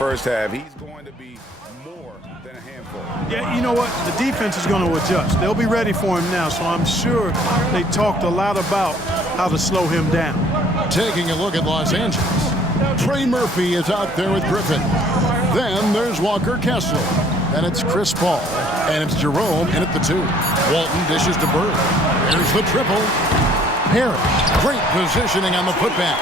first half. He's going to be more than a handful. Yeah, you know what? The defense is going to adjust. They'll be ready for him now, so I'm sure they talked a lot about how to slow him down. Taking a look at Los Angeles. Trey Murphy is out there with Griffin. Then there's Walker Kessler. Then it's Chris Paul. And it's Jerome in at the 2. Walton dishes to Bird. There's the triple. Parrish. Great positioning on the putback.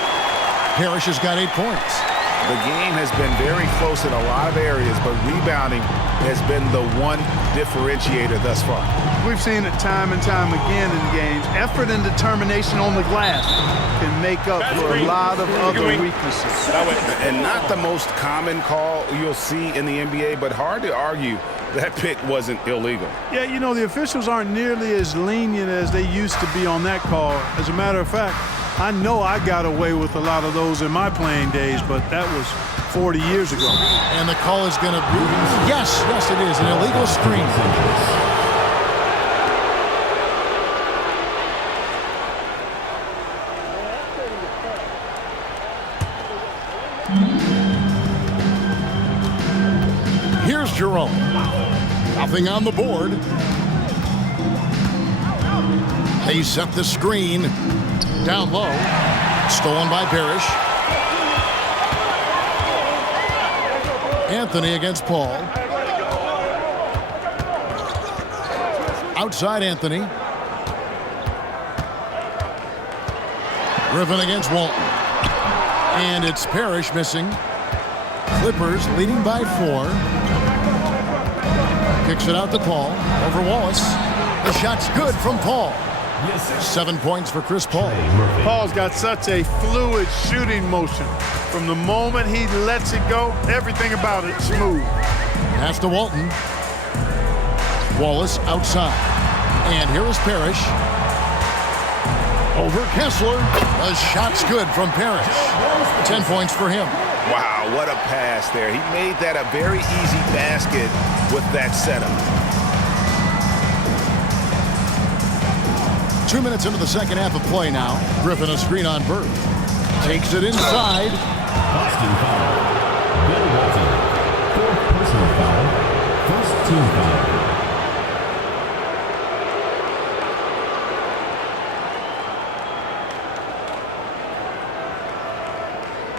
Parrish has got 8 points. The game has been very close in a lot of areas, but rebounding has been the one differentiator thus far. We've seen it time and time again in games. Effort and determination on the glass can make up for a lot of other weaknesses. And not the most common call you'll see in the NBA, but hard to argue that pick wasn't illegal. Yeah, you know, the officials aren't nearly as lenient as they used to be on that call. As a matter of fact, I know I got away with a lot of those in my playing days, but that was 40 years ago. And the call is going to be, yes, it is, an illegal screen. Here's Jerome. Nothing on the board. They set the screen down low. Stolen by Parrish. Anthony against Paul. Outside Anthony. Griffin against Walton. And it's Parrish missing. Clippers leading by 4. Kicks it out to Paul. Over Wallace. The shot's good from Paul. 7 points for Chris Paul. Paul's got such a fluid shooting motion. From the moment he lets it go, everything about it smooth. Pass to Walton. Wallace outside. And here is Parrish. Over Kessler. The shot's good from Parrish. 10 points for him. Wow, what a pass there. He made that a very easy basket with that setup. 2 minutes into the second half of play now. Griffin a screen on Bird. Takes it inside. Boston foul. Bill Walton. 4th personal foul. 1st team foul.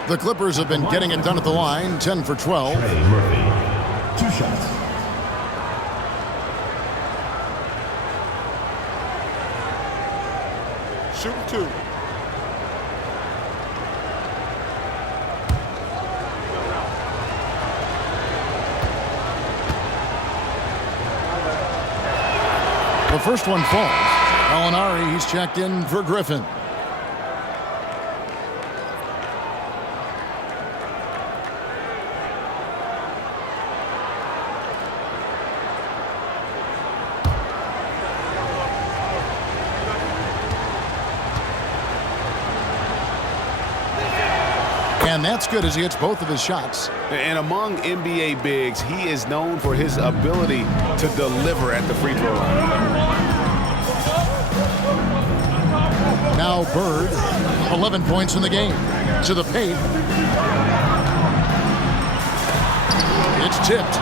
The Clippers have been getting it done at the line. 10 for 12. Trey Murphy. 2 shots. Shoot 2. The first one falls. Gallinari, he's checked in for Griffin. And that's good as he hits both of his shots. And among NBA bigs, he is known for his ability to deliver at the free throw line. Now Bird, 11 points in the game. To the paint. It's tipped.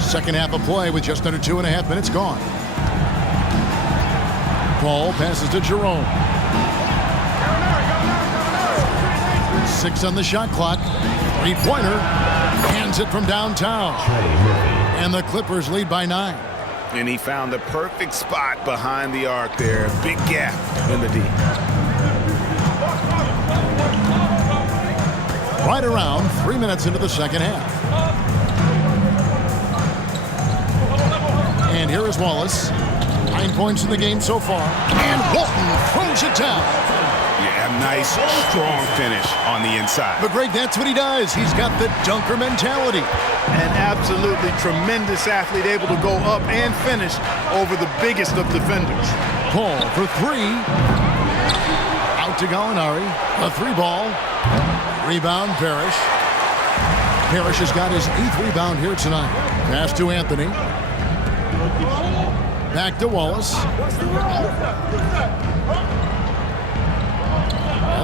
Second half of play with just under 2.5 minutes gone. Paul passes to Jerome. 6 on the shot clock. 3-pointer. Hands it from downtown. And the Clippers lead by 9. And he found the perfect spot behind the arc there. Big gap in the D. Right around 3 minutes into the second half. And here is Wallace. 9 points in the game so far. And Walton throws it down. Yeah, a nice, strong finish on the inside. But Greg, that's what he does. He's got the dunker mentality. An absolutely tremendous athlete, able to go up and finish over the biggest of defenders. Paul for 3. Out to Gallinari. A 3-ball. Rebound, Parrish. Parrish has got his 8th rebound here tonight. Pass to Anthony. Back to Wallace.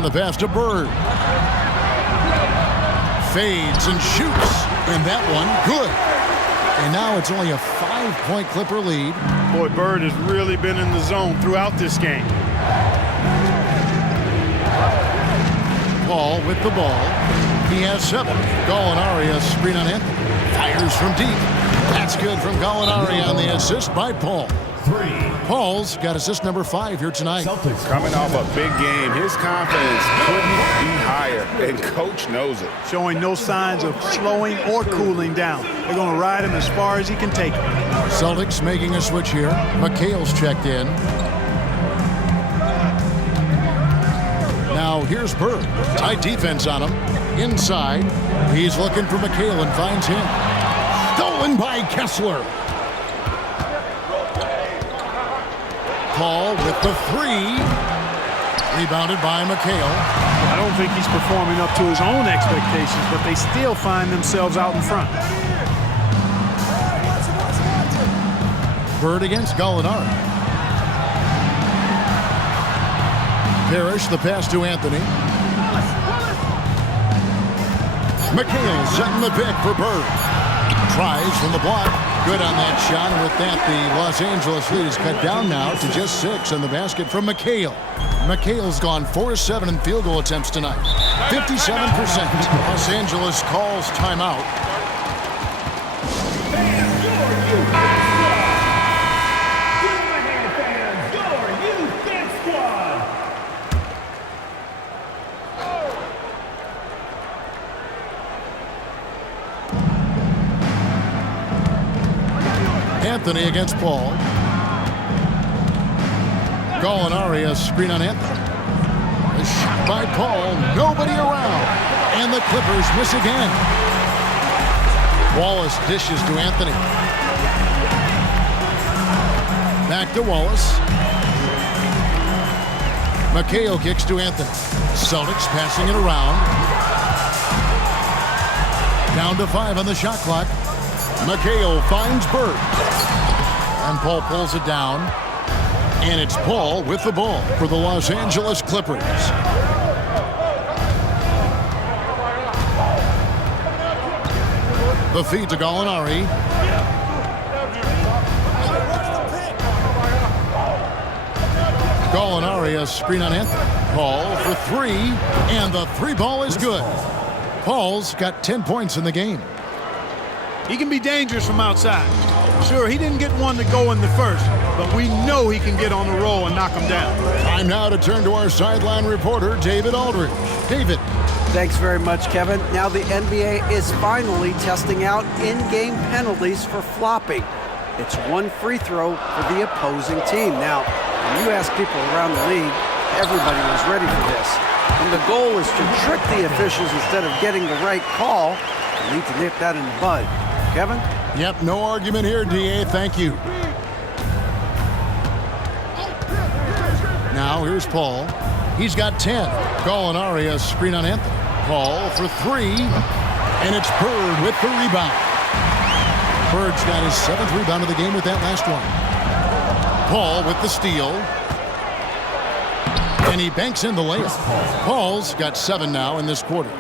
the pass to Bird. Fades and shoots. And that one, good. And now it's only a 5-point Clipper lead. Boy, Bird has really been in the zone throughout this game. Paul with the ball. He has 7. Gallinari, a screen on Anthony. Fires from deep. That's good from Gallinari on the assist by Paul. 3. Paul's got assist number 5 here tonight. Celtics. Coming off a big game, his confidence couldn't be higher, and coach knows it. Showing no signs of slowing or cooling down. They're going to ride him as far as he can take him. Celtics making a switch here. McHale's checked in. Now here's Bird. Tight defense on him. Inside. He's looking for McHale and finds him. Stolen by Kessler. Paul with the 3. Rebounded by McHale. I don't think he's performing up to his own expectations, but they still find themselves out in front. Bird against Gallinari. Parrish, the pass to Anthony. McHale setting the pick for Bird. Tries from the block. Good on that shot, and with that, the Los Angeles lead is cut down now to just 6 on the basket from McHale. McHale's gone 4-7 in field goal attempts tonight. 57%. Los Angeles calls timeout. Anthony against Paul. Gallinari, a screen on Anthony. A shot by Paul. Nobody around. And the Clippers miss again. Wallace dishes to Anthony. Back to Wallace. McHale kicks to Anthony. Celtics passing it around. Down to 5 on the shot clock. McHale finds Bird. And Paul pulls it down. And it's Paul with the ball for the Los Angeles Clippers. The feed to Gallinari. Gallinari, a screen on Anthony. Paul for 3. And the 3 ball is good. Paul's got 10 points in the game. He can be dangerous from outside. Sure, he didn't get one to go in the first, but we know he can get on the roll and knock him down. Time now to turn to our sideline reporter, David Aldridge. David. Thanks very much, Kevin. Now the NBA is finally testing out in-game penalties for flopping. It's 1 free throw for the opposing team. Now, when you ask people around the league, everybody was ready for this. And the goal is to trick the officials instead of getting the right call. You need to nip that in the bud. Kevin? Yep, no argument here, DA. Thank you. Now here's Paul. He's got 10. Gallinari, a screen on Anthony. Paul for 3. And it's Bird with the rebound. Bird's got his 7th rebound of the game with that last one. Paul with the steal. And he banks in the layup. Paul's got 7 now in this quarter.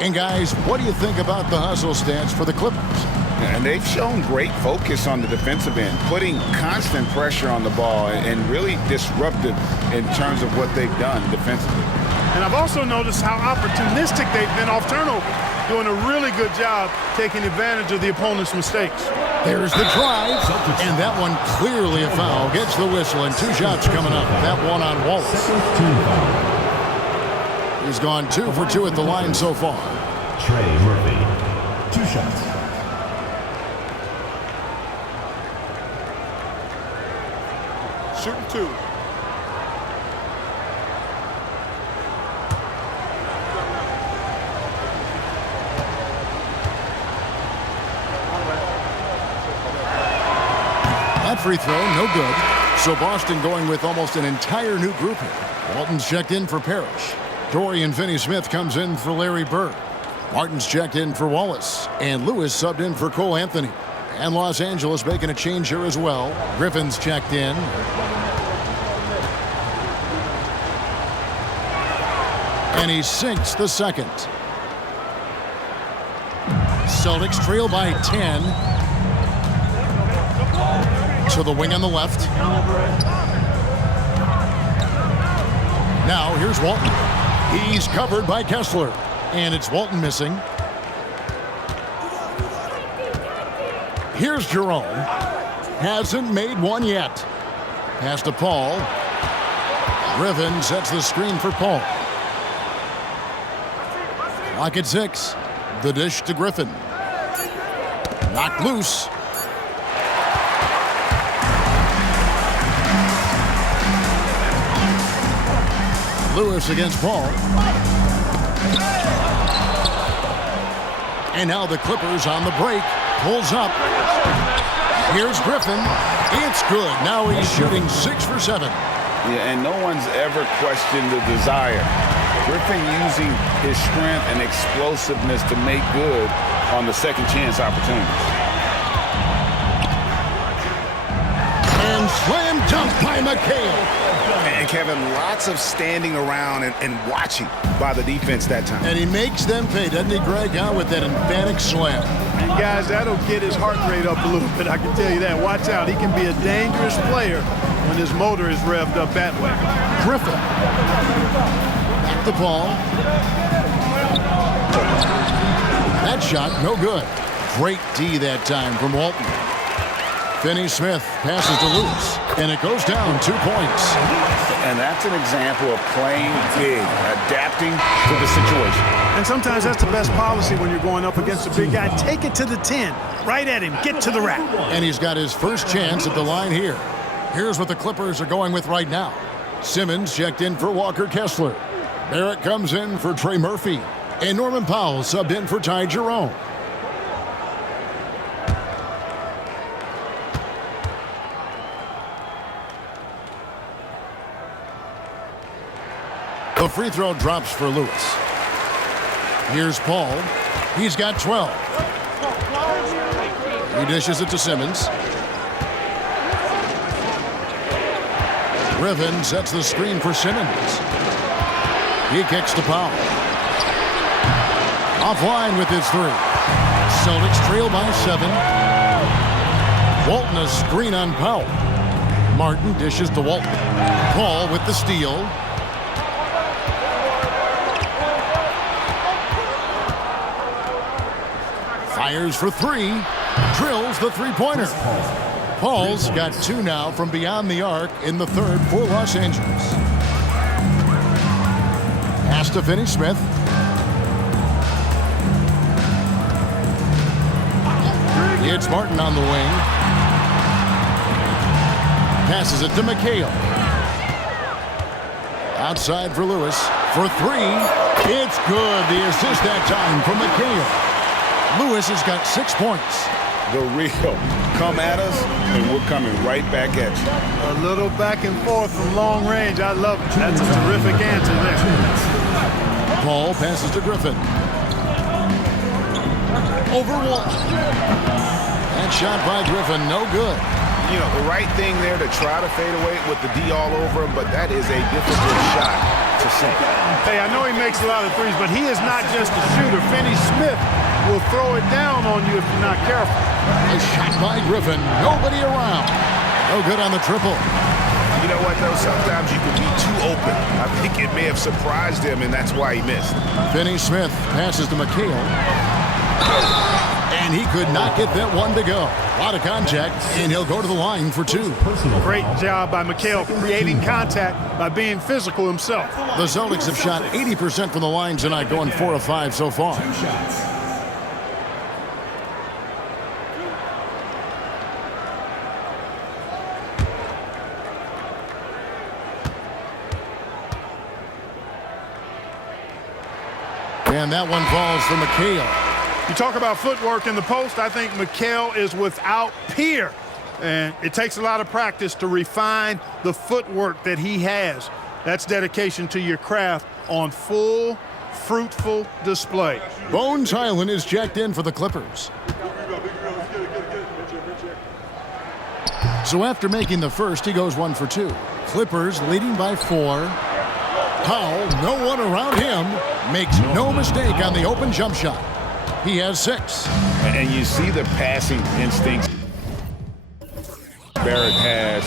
And guys, what do you think about the hustle stats for the Clippers? And they've shown great focus on the defensive end, putting constant pressure on the ball and really disruptive in terms of what they've done defensively. And I've also noticed how opportunistic they've been off turnover, doing a really good job taking advantage of the opponent's mistakes. There's the drive, and that one clearly a foul. Gets the whistle, and 2 shots coming up. That one on Wallace. He's gone 2 for 2 at the line so far. Trey Murphy, 2 shots. Shooting 2. That free throw, no good. So Boston going with almost an entire new group here. Walton's checked in for Parrish. Dorian Finney-Smith comes in for Larry Bird. Martin's checked in for Wallace. And Lewis subbed in for Cole Anthony. And Los Angeles making a change here as well. Griffin's checked in. And he sinks the second. Celtics trail by 10. To the wing on the left. Now here's Walton. He's covered by Kessler. And it's Walton missing. Here's Jerome. Hasn't made one yet. Pass to Paul. Griffin sets the screen for Paul. Clock at 6. The dish to Griffin. Knocked loose. Lewis against Paul. And now the Clippers on the break. Pulls up. Here's Griffin. It's good. Now he's shooting 6 for 7. Yeah, and no one's ever questioned the desire. Griffin using his strength and explosiveness to make good on the second chance opportunities. And slam dunk by McHale. And Kevin, lots of standing around and watching by the defense that time. And he makes them pay, doesn't he, Greg, with that emphatic slam. And guys, that'll get his heart rate up a little bit, I can tell you that. Watch out, he can be a dangerous player when his motor is revved up that way. Griffin. Back the ball. That shot, no good. Great D that time from Walton. Finney-Smith passes to Lewis, and it goes down 2 points. And that's an example of playing big, adapting to the situation. And sometimes that's the best policy when you're going up against a big guy. Take it to the 10, right at him, get to the rack. And he's got his first chance at the line here. Here's what the Clippers are going with right now. Simmons checked in for Walker Kessler. Barrett comes in for Trey Murphy. And Norman Powell subbed in for Ty Jerome. The free throw drops for Lewis. Here's Paul. He's got 12. He dishes it to Simmons. Griffin sets the screen for Simmons. He kicks to Powell. Offline with his 3. Celtics trail by 7. Walton a screen on Powell. Martin dishes to Walton. Paul with the steal. Fires for 3. Drills the three-pointer. Paul's got 2 now from beyond the arc in the third for Los Angeles. Pass to Finney-Smith. It's Martin on the wing. Passes it to McHale. Outside for Lewis. For 3. It's good. The assist that time from McHale. Lewis has got 6 points. The real. Come at us, and we're coming right back at you. A little back and forth from long range. I love it. That's a terrific answer there. Paul passes to Griffin. Over Walton. That shot by Griffin, no good. You know, the right thing there to try to fade away with the D all over him, but that is a difficult shot to sink. Hey, I know he makes a lot of threes, but he is not just a shooter. Finney-Smith will throw it down on you if you're not careful. A shot by Griffin. Nobody around. No good on the triple. You know what, though? Sometimes you can be too open. I think it may have surprised him, and that's why he missed. Finney-Smith passes to McHale. And he could not get that one to go. A lot of contact, and he'll go to the line for 2. Great job by McHale creating contact by being physical himself. The Celtics have shot 80% from the line tonight, going 4 of 5 so far. And that one falls for McHale. You talk about footwork in the post, I think McHale is without peer. And it takes a lot of practice to refine the footwork that he has. That's dedication to your craft on full, fruitful display. Bones Highland is checked in for the Clippers. So after making the first, he goes 1 for 2. Clippers leading by 4. Powell, no one around him, makes no mistake on the open jump shot. He has 6. And you see the passing instincts Barrett has.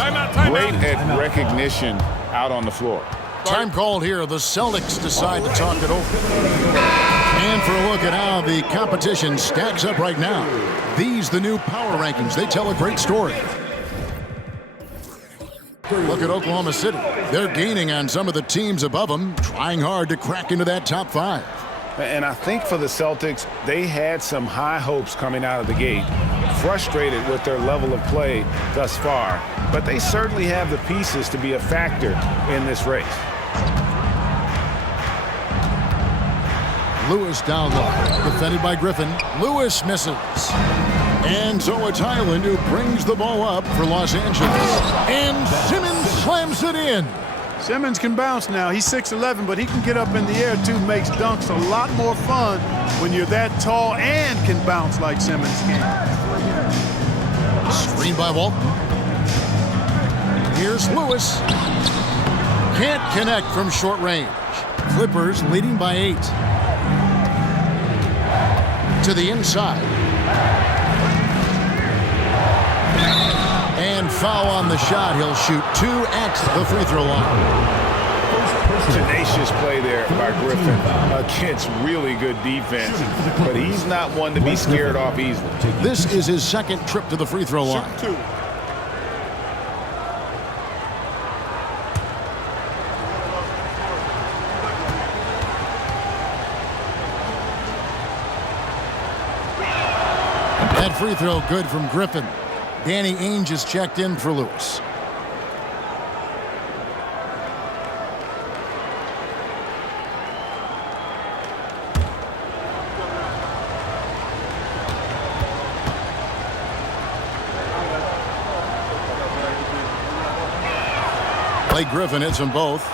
Great at recognition out on the floor. Time called here. The Celtics decide to talk it over. And for a look at how the competition stacks up right now. These, the new power rankings. They tell a great story. Look at Oklahoma City. They're gaining on some of the teams above them, trying hard to crack into that top 5. And I think for the Celtics, they had some high hopes coming out of the gate, frustrated with their level of play thus far, but they certainly have the pieces to be a factor in this race. Lewis down low, defended by Griffin. Lewis misses. And so it's Highland who brings the ball up for Los Angeles. And Simmons slams it in. Simmons can bounce now. He's 6'11", but he can get up in the air too. Makes dunks a lot more fun when you're that tall and can bounce like Simmons can. Screen by Walton. Here's Lewis. Can't connect from short range. Clippers leading by 8. To the inside. And foul on the shot. He'll shoot 2 at the free throw line. Tenacious play there by Griffin against really good defense, but he's not one to be scared off easily. This is his 2nd trip to the free throw line. That free throw good from Griffin. Danny Ainge is checked in for Lewis. Blake Griffin hits them both.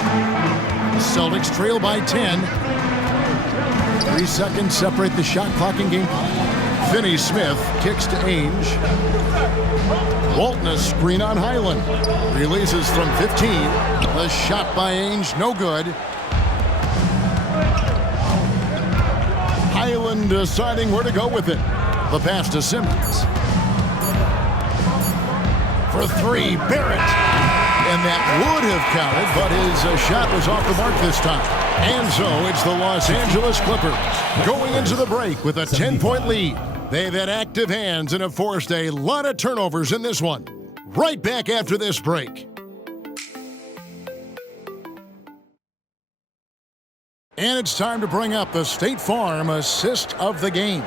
The Celtics trail by 10. 3 seconds separate the shot clock and game clock. Finney Smith kicks to Ainge. Walton a screen on Highland. Releases from 15. The shot by Ainge, no good. Highland deciding where to go with it. The pass to Simmons. For 3, Barrett. And that would have counted, but his shot was off the mark this time. And so it's the Los Angeles Clippers going into the break with a 10-point lead. They've had active hands and have forced a lot of turnovers in this one. Right back after this break. And it's time to bring up the State Farm assist of the game.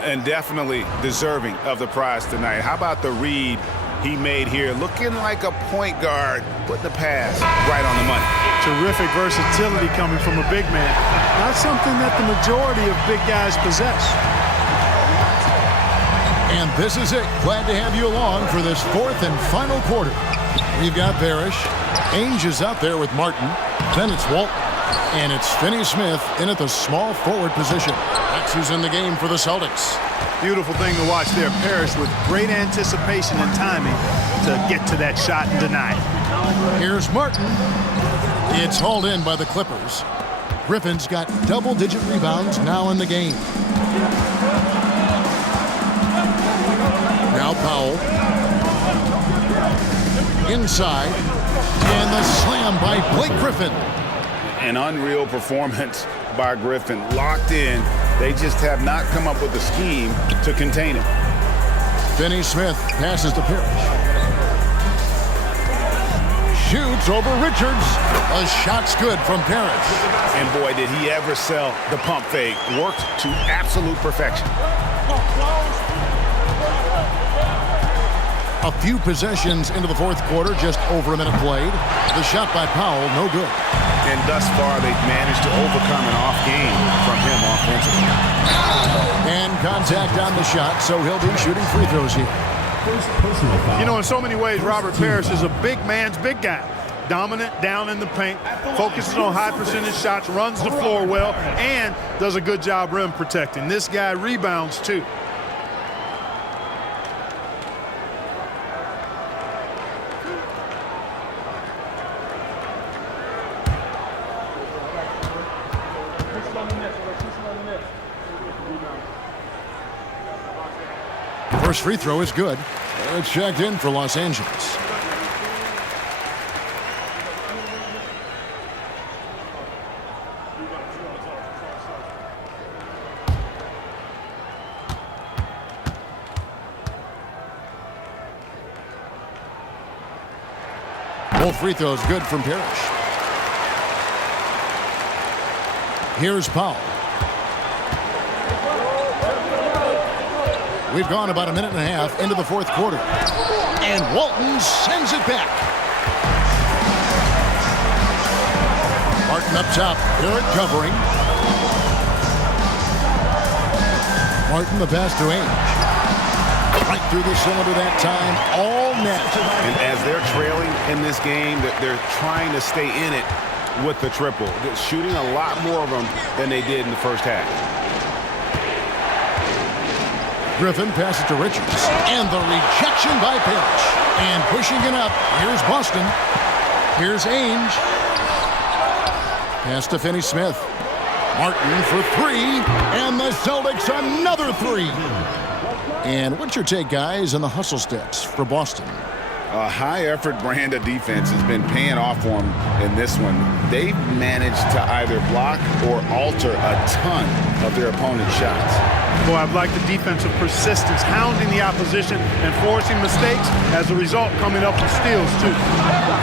And definitely deserving of the prize tonight. How about the read he made here? Looking like a point guard, putting the pass right on the money. Terrific versatility coming from a big man. Not something that the majority of big guys possess. And this is it. Glad to have you along for this 4th and final quarter. We've got Parrish. Ainge is out there with Martin. Then it's Walton. And it's Finney Smith in at the small forward position. That's who's in the game for the Celtics. Beautiful thing to watch there. Parrish with great anticipation and timing to get to that shot and deny it. Here's Martin. It's hauled in by the Clippers. Griffin's got double-digit rebounds now in the game. Now Powell. Inside. And the slam by Blake Griffin. An unreal performance by Griffin. Locked in. They just have not come up with a scheme to contain him. Finney Smith passes to Parrish. Shoots over Richards. A shot's good from Parrish. And boy, did he ever sell the pump fake. Worked to absolute perfection. A few possessions into the 4th quarter, just over a minute played. The shot by Powell, no good. And thus far, they've managed to overcome an off game from him offensively. And contact on the shot, so he'll be shooting free throws here. You know, in so many ways, Robert Parrish is a big man's big guy. Dominant down in the paint, focuses on high percentage shots, runs the floor well, and does a good job rim protecting. This guy rebounds too. First free throw is good. It's checked in for Los Angeles. Both free throws good from Parrish. Here's Powell. We've gone about a minute and a half into the fourth quarter. And Walton sends it back. Martin up top. Barrett covering. Martin the pass to Ainge. Right through the cylinder that time. All net. And as they're trailing in this game, they're trying to stay in it with the triple. They're shooting a lot more of them than they did in the first half. Griffin passes to Richards. And the rejection by Parrish. And pushing it up. Here's Boston. Here's Ainge. Pass to Finney-Smith. Martin for three. And the Celtics another three. And what's your take, guys, on the hustle steps for Boston? A high-effort brand of defense has been paying off for them in this one. They've managed to either block or alter a ton of their opponent's shots. Boy, I've liked the defensive persistence, hounding the opposition and forcing mistakes. As a result, coming up with steals, too.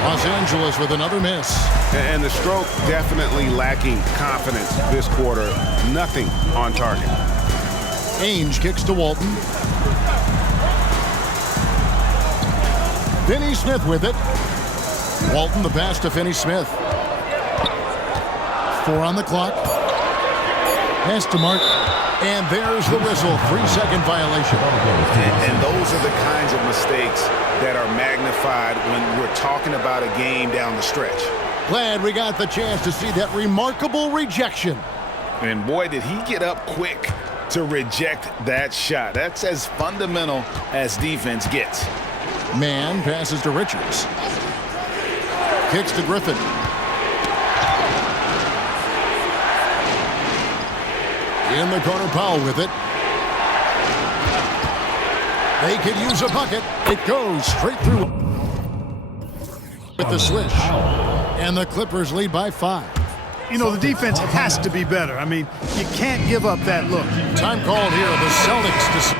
Los Angeles with another miss. And the stroke definitely lacking confidence this quarter. Nothing on target. Ainge kicks to Walton. Finney-Smith with it. Walton the pass to Finney-Smith. 4 on the clock. Pass to Martin. And there's the whistle. 3-second violation. And those are the kinds of mistakes that are magnified when we're talking about a game down the stretch. Glad we got the chance to see that remarkable rejection. And boy, did he get up quick to reject that shot. That's as fundamental as defense gets. Man passes to Richards. Kicks to Griffin. In the corner, Powell with it. They could use a bucket. It goes straight through with the swish. And the Clippers lead by 5. You know, the defense has to be better. I mean, you can't give up that look. Time called here. The Celtics decide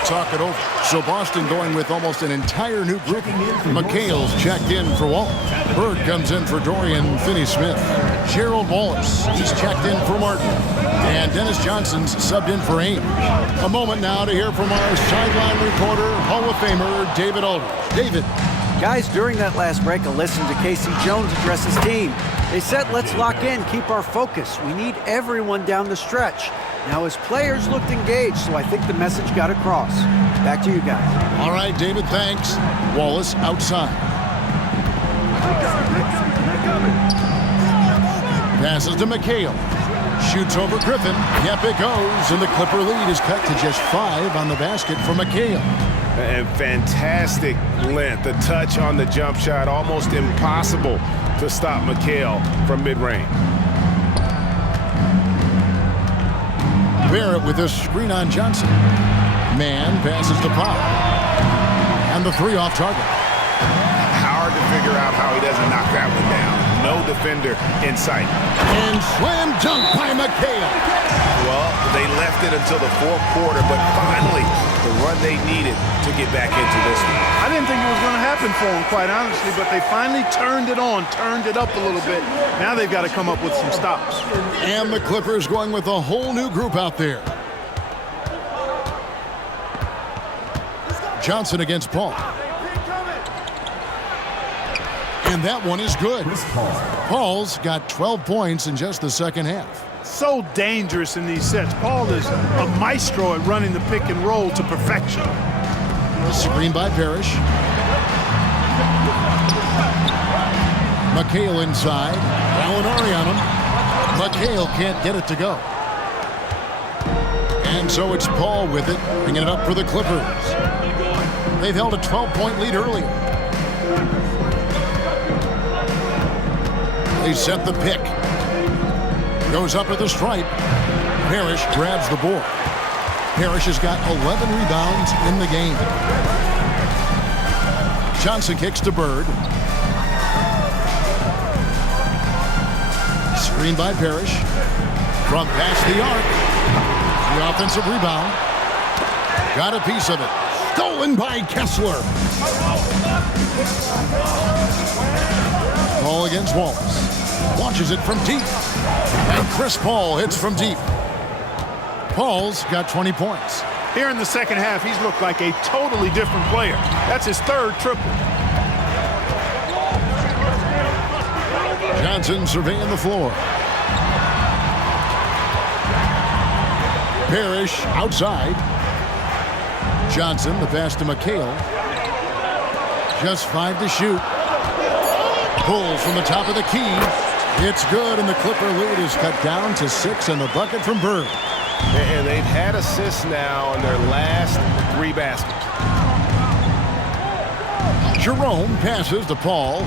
to talk it over. So Boston going with almost an entire new group. McHale's checked in for Walton. Bird comes in for Dorian Finney-Smith. Gerald Wallace, he's checked in for Martin. And Dennis Johnson's subbed in for Ainge. A moment now to hear from our sideline reporter, Hall of Famer David Aldridge. David. Guys, during that last break, I listened to Casey Jones address his team. They said, let's lock in, keep our focus. We need everyone down the stretch. Now, his players looked engaged, so I think the message got across. Back to you guys. All right, David, thanks. Wallace outside. Passes to McHale. Shoots over Griffin. Yep, it goes. And the Clipper lead is cut to just 5 on the basket for McHale. And fantastic length. The touch on the jump shot, almost impossible to stop McHale from mid-range. Barrett with a screen on Johnson. Man passes to Powell. And the 3 off target. Hard to figure out how he doesn't knock that one down. No defender in sight. And slam dunk by McHale. Well, they left it until the fourth quarter, but finally the run they needed to get back into this one. I didn't think it was going to happen for them, quite honestly, but they finally turned it on, turned it up a little bit. Now they've got to come up with some stops. And the Clippers going with a whole new group out there. Johnson against Paul. And that one is good. Paul's got 12 points in just the second half. So dangerous in these sets. Paul is a maestro at running the pick and roll to perfection. Screen by Parrish. McHale inside. Gallinari on him. McHale can't get it to go. And so it's Paul with it, bringing it up for the Clippers. They've held a 12-point lead earlier. They set the pick. Goes up at the stripe. Parrish grabs the board. Parrish has got 11 rebounds in the game. Johnson kicks to Bird. Screen by Parrish. From past the arc. The offensive rebound. Got a piece of it. Stolen by Kessler. Ball against Wallace. Launches it from deep. And Chris Paul hits from deep. Paul's got 20 points. Here in the second half, he's looked like a totally different player. That's his third triple. Johnson surveying the floor. Parrish outside. Johnson, the pass to McHale. Just 5 to shoot. Pulls from the top of the key. It's good, and the Clipper lead is cut down to 6, and the bucket from Bird. And they've had assists now on their last 3 baskets. Jerome passes to Paul.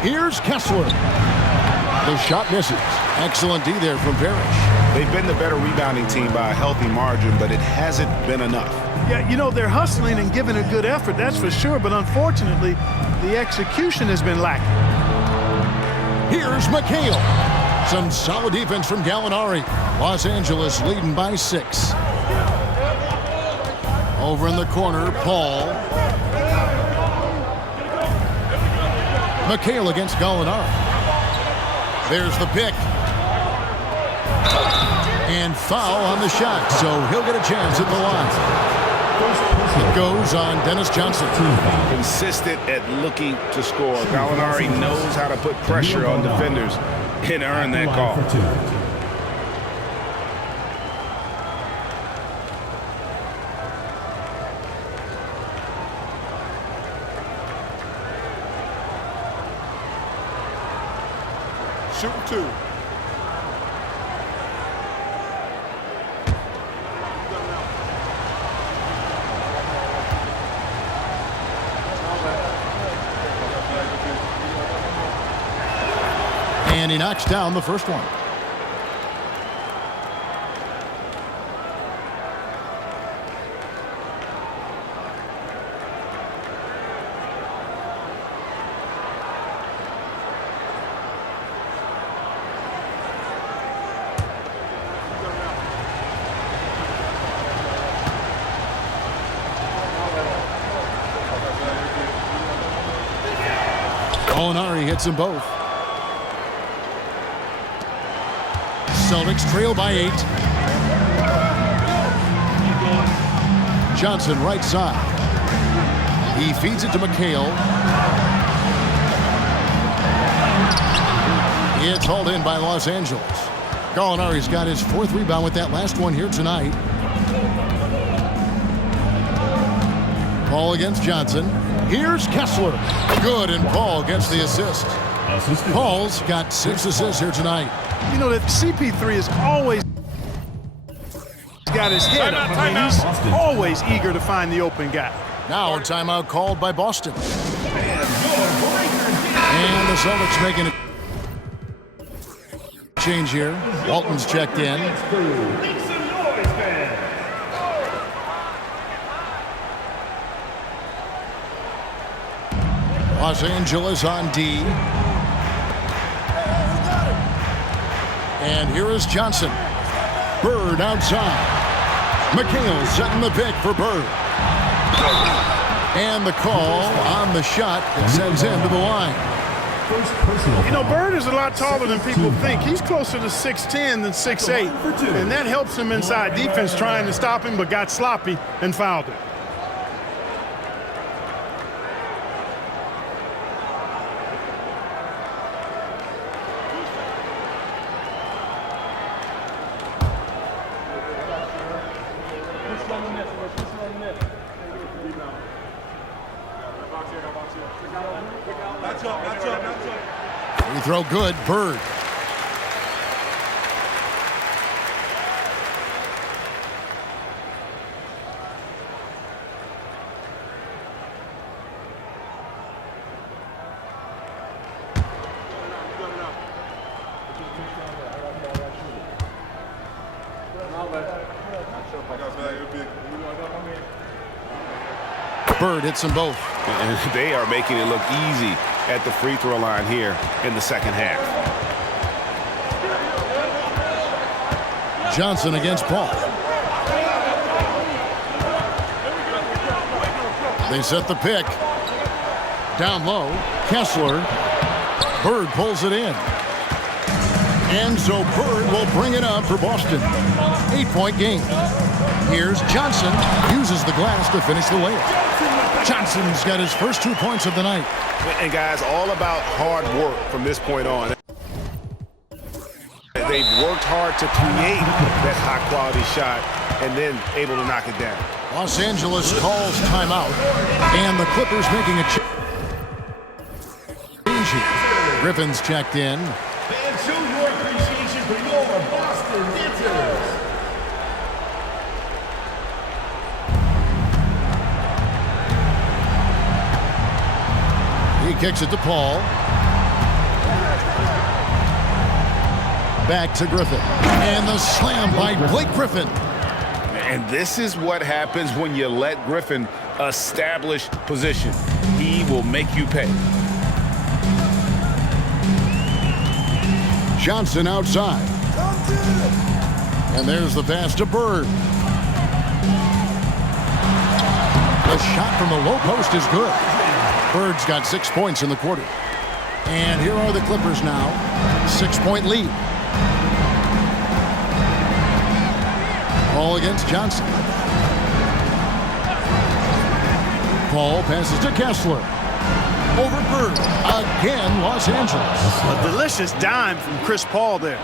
Here's Kessler. The shot misses. Excellent D there from Parrish. They've been the better rebounding team by a healthy margin, but it hasn't been enough. Yeah, you know, they're hustling and giving a good effort, that's for sure, but unfortunately, the execution has been lacking. Here's McHale. Some solid defense from Gallinari. Los Angeles leading by 6. Over in the corner, Paul. McHale against Gallinari. There's the pick. And foul on the shot, so he'll get a chance at the line. It goes on Dennis Johnson. Consistent at looking to score. Gallinari knows how to put pressure on defenders and earn that call. Shooting 2. And he knocks down the first one. Gallinari hits them both. Celtics trail by 8. Johnson right side. He feeds it to McHale. It's hauled in by Los Angeles. Gallinari's got his 4th rebound with that last one here tonight. Paul against Johnson. Here's Kessler. Good, and Paul gets the assist. Paul's got 6 assists here tonight. You know that CP3 is always got his head up. I mean, he's always eager to find the open guy. Now a timeout called by Boston. And the Celtics making a change here. Walton's checked in. Los Angeles on D. And here is Johnson. Bird outside. McHale setting the pick for Bird. And the call on the shot that sends him to the line. You know, Bird is a lot taller than people think. He's closer to 6'10 than 6'8. And that helps him inside defense trying to stop him, but got sloppy and fouled it. Free throw good, Bird. Bird hits them both. And they are making it look easy at the free throw line here in the second half. Johnson against Paul. They set the pick. Down low, Kessler. Bird pulls it in. And so Bird will bring it up for Boston. 8-point game. Here's Johnson. Uses the glass to finish the layup. Johnson's got his first 2 points of the night. And guys, all about hard work from this point on. They've worked hard to create that high-quality shot and then able to knock it down. Los Angeles calls timeout, and the Clippers making a change. Griffin's checked in. And show your appreciation for your Boston dancers. He kicks it to Paul. Back to Griffin. And the slam by Blake Griffin. And this is what happens when you let Griffin establish position. He will make you pay. Johnson outside. And there's the pass to Bird. The shot from the low post is good. Bird's got 6 points in the quarter. And here are the Clippers now. 6-point lead. Paul against Johnson. Paul passes to Kessler. Over Bird. Again, Los Angeles. A delicious dime from Chris Paul there.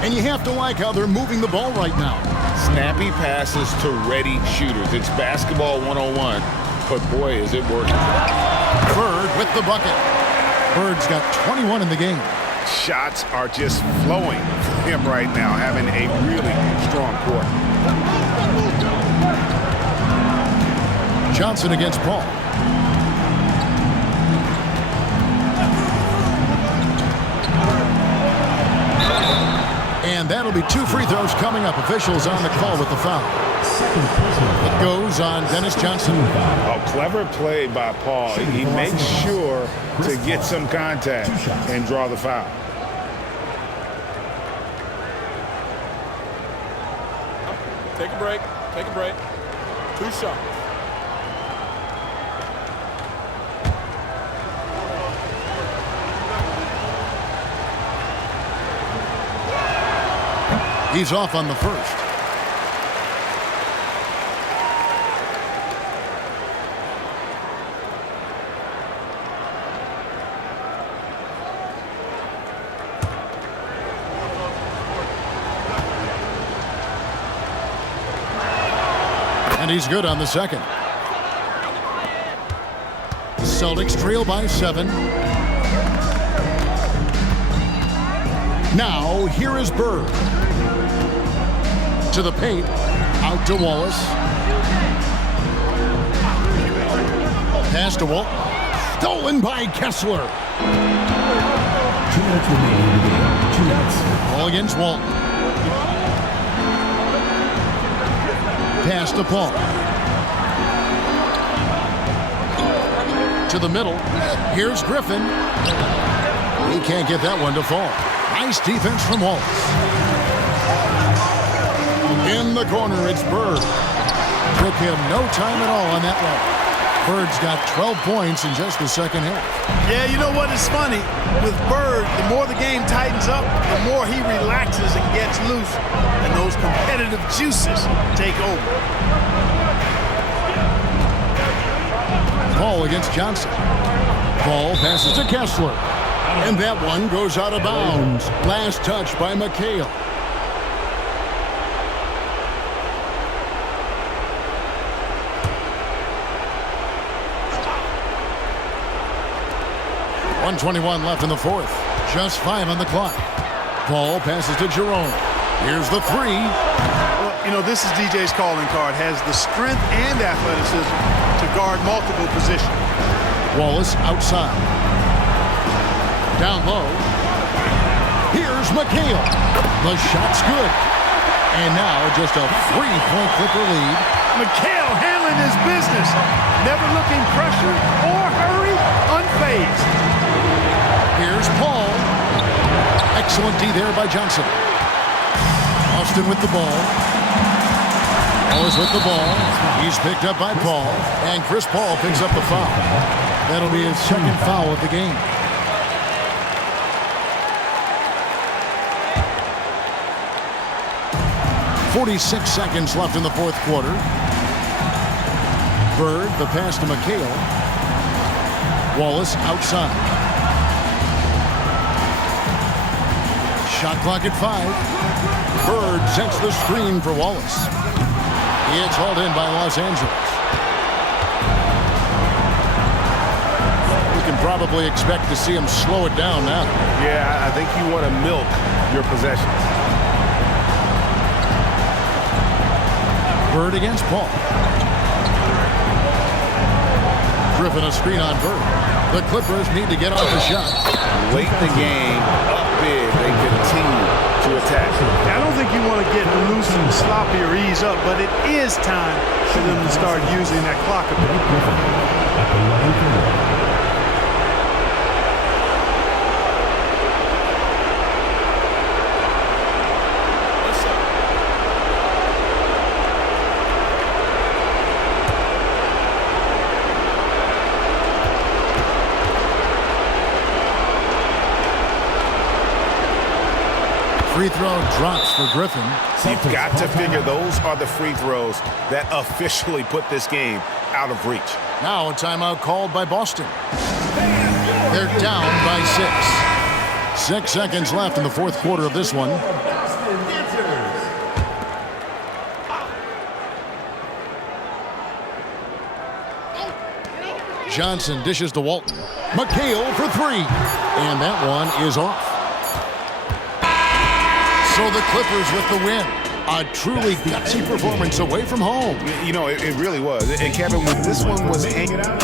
And you have to like how they're moving the ball right now. Snappy passes to ready shooters. It's basketball 101, but boy, is it working. Bird with the bucket. Bird's got 21 in the game. Shots are just flowing for him right now, having a really strong quarter. Johnson against Paul. And that'll be 2 free throws coming up. Officials on the call with the foul. It goes on Dennis Johnson. A clever play by Paul. He makes sure to get some contact and draw the foul. Take a break. Take a break. 2 shots. He's off on the first. And he's good on the second. The Celtics trail by 7. Now, here is Bird. To the paint, out to Wallace. Pass to Walton. Stolen by Kessler. 2 minutes remaining in the game. 2 minutes. Ball against Walton. Pass to Paul. To the middle. Here's Griffin. He can't get that one to fall. Nice defense from Wallace. In the corner, it's Bird. Took him no time at all on that one. Bird's got 12 points in just the second half. Yeah, you know what is funny? With Bird, the more the game tightens up, the more he relaxes and gets loose, and those competitive juices take over. Paul against Johnson. Paul passes to Kessler. And that one goes out of bounds. Last touch by McHale. .121 left in the fourth. Just 5 on the clock. Paul passes to Jerome. Here's the 3. Well, you know, this is DJ's calling card. Has the strength and athleticism to guard multiple positions. Wallace outside. Down low. Here's McHale. The shot's good. And now just a 3-point Clipper lead. McHale handling his business. Never looking pressured or hurried, unfazed. Here's Paul. Excellent D there by Johnson. Austin with the ball. Always with the ball. He's picked up by Paul. And Chris Paul picks up the foul. That'll be his second foul of the game. .46 seconds left in the fourth quarter. Bird, the pass to McHale. Wallace outside. Shot clock at 5. Bird sets the screen for Wallace. It's hauled in by Los Angeles. We can probably expect to see him slow it down now. Yeah, I think you want to milk your possessions. Bird against Paul. Griffin a screen on Bird. The Clippers need to get off the shot. Late in the game, up big, they continue to attack. I don't think you want to get loose and sloppy or ease up, but it is time for them to start using that clock a bit. Free throw drops for Griffin. You've got to figure those are the free throws that officially put this game out of reach. Now a timeout called by Boston. They're down by 6. 6 seconds left in the fourth quarter of this one. Johnson dishes to Walton. McHale for 3. And that one is off. So the Clippers with the win. A truly gutsy performance away from home. You know, it really was. And Kevin, when this one was hanging out.